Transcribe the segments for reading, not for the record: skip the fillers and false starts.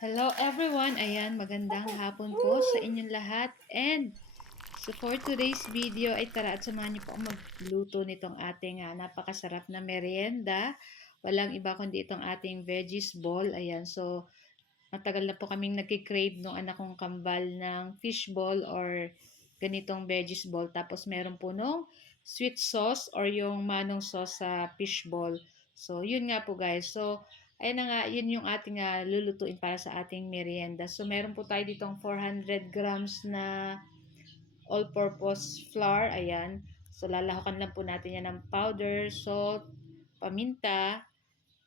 Hello everyone! Ayan, magandang hapon po sa inyong lahat. And so for today's video ay tara at samahan niyo po ako magluto nitong ating napakasarap na merienda. Walang iba kundi itong ating veggies ball. Ayan, so matagal na po kaming nagkikrave nung anak kong kambal ng fish ball or ganitong veggies ball. Tapos meron po nung sweet sauce or yung manong sauce sa fish ball. So yun nga po guys. So ayun na nga, yun yung ating lulutuin para sa ating merienda. So meron po tayo ditong 400 grams na all-purpose flour. Ayan. So lalahukan lang po natin yan ng powder, salt, paminta,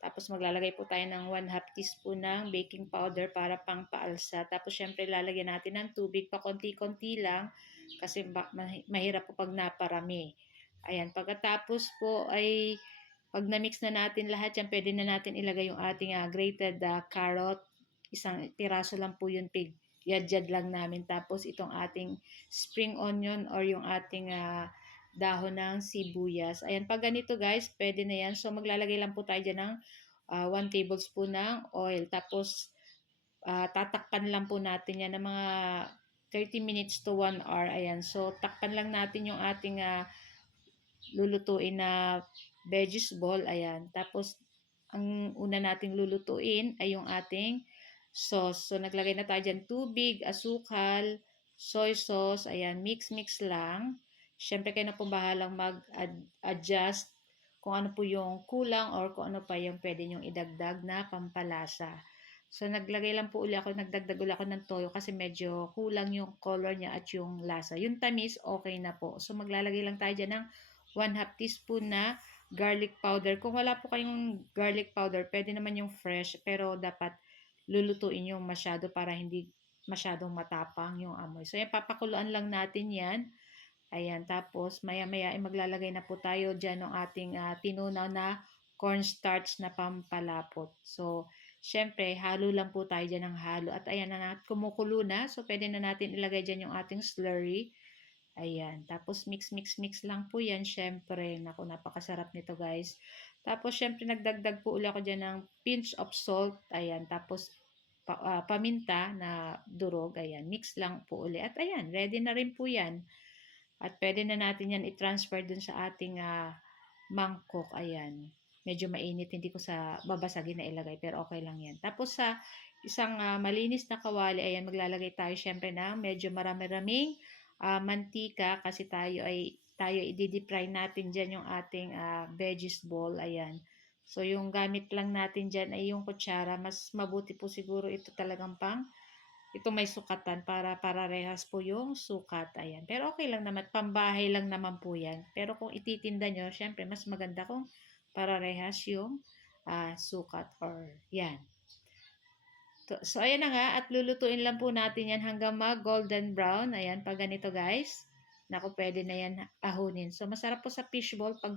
tapos maglalagay po tayo ng 1/2 teaspoon ng baking powder para pang paalsa. Tapos syempre lalagyan natin ng tubig pa konti-konti lang kasi mahirap po pag naparami. Ayan, pagkatapos po ay pag na-mix na natin lahat yan, pwede na natin ilagay yung ating grated carrot. Isang piraso lang po yun, pig. Yad-yad lang namin. Tapos itong ating spring onion or yung ating dahon ng sibuyas. Ayan, pag ganito guys, pwede na yan. So maglalagay lang po tayo dyan ng 1 tablespoon ng oil. Tapos, tatakpan lang po natin yan ng mga 30 minutes to 1 hour. Ayan. So, takpan lang natin yung ating lulutuin na veggies ball. Ayan. Tapos, ang una nating lulutuin ay yung ating sauce. So, naglagay na tayo dyan tubig, asukal, soy sauce. Ayan. Mix-mix lang. Siyempre, kayo na po bahalang mag-adjust kung ano po yung kulang or kung ano pa yung pwede nyong idagdag na pampalasa. So, naglagay lang po uli ako, nagdagdag uli ako ng toyo kasi medyo kulang yung color niya at yung lasa. Yung tamis, okay na po. So, maglalagay lang tayo dyan ng 1/2 teaspoon na garlic powder. Kung wala po kayong garlic powder, pwede naman yung fresh, pero dapat lulutuin yung masyado para hindi masyadong matapang yung amoy. So, yan, papakuluan lang natin yan. Ayan, tapos maya-maya ay maglalagay na po tayo dyan ng ating tinunaw na cornstarch na pampalapot. So, syempre, halo lang po tayo dyan ng halo. At ayan na, kumukulo na. So, pwede na natin ilagay dyan yung ating slurry. Ayan, tapos mix lang po yan, syempre. Naku, napakasarap nito guys. Tapos, syempre, nagdagdag po ulit ako dyan ng pinch of salt. Ayan, tapos paminta na durog. Ayan, mix lang po ulit. At ayan, ready na rin po yan. At pwede na natin yan i-transfer dun sa ating mangkok. Ayan. Medyo mainit. Hindi ko sa babasagin na ilagay. Pero okay lang yan. Tapos sa isang malinis na kawali, ayan, maglalagay tayo syempre na medyo marami-raming mantika kasi tayo i-deep fry natin dyan yung ating veggies ball. Ayan. So, yung gamit lang natin dyan ay yung kutsara. Mas mabuti po siguro ito talagang ito may sukatan para rehas po yung sukat. Ayan. Pero okay lang naman. Pambahay lang naman po yan. Pero kung ititinda nyo, syempre mas maganda kung para rehas yung sukat or yan. So, ayan na nga. At lulutuin lang po natin yan hanggang mag-golden brown. Ayan. Pag ganito guys. Naku, pwede na yan ahunin. So, masarap po sa fishball pag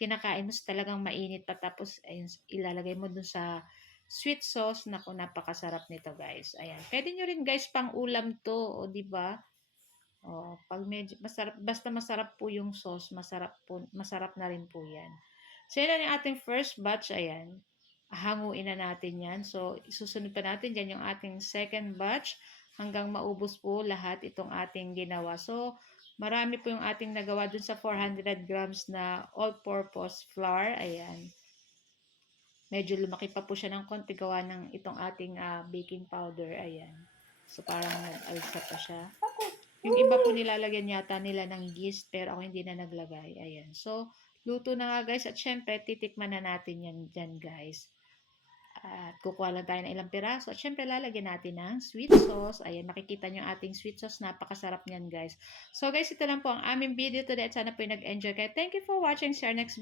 kinakain mo talagang mainit pa. Tapos, ayun, ilalagay mo dun sa sweet sauce. Naku, napakasarap nito guys. Ayan. Pwede nyo rin guys pang ulam to. O, diba? O, pag medyo masarap, basta masarap po yung sauce, masarap na rin po yan. So, yan yung ating first batch. Ayan. Hanguin na natin yan. So, isusunod pa natin dyan yung ating second batch hanggang maubos po lahat itong ating ginawa. So, marami po yung ating nagawa dun sa 400 grams na all-purpose flour. Ayan. Medyo lumaki pa po siya ng konti gawa ng itong ating baking powder. Ayan. So, parang nag-alsa pa siya. Yung iba po nilalagyan yata nila ng yeast pero ako hindi na naglagay. Ayan. So, luto na nga guys. At syempre, titikman na natin yan dyan guys. At kukuha lang tayo ng ilang piraso. At syempre, lalagyan natin ng sweet sauce. Ayan, makikita nyo ating sweet sauce. Napakasarap niyan guys. So guys, ito lang po ang aming video today. At sana po yung nag-enjoy kayo. Thank you for watching. See you next video.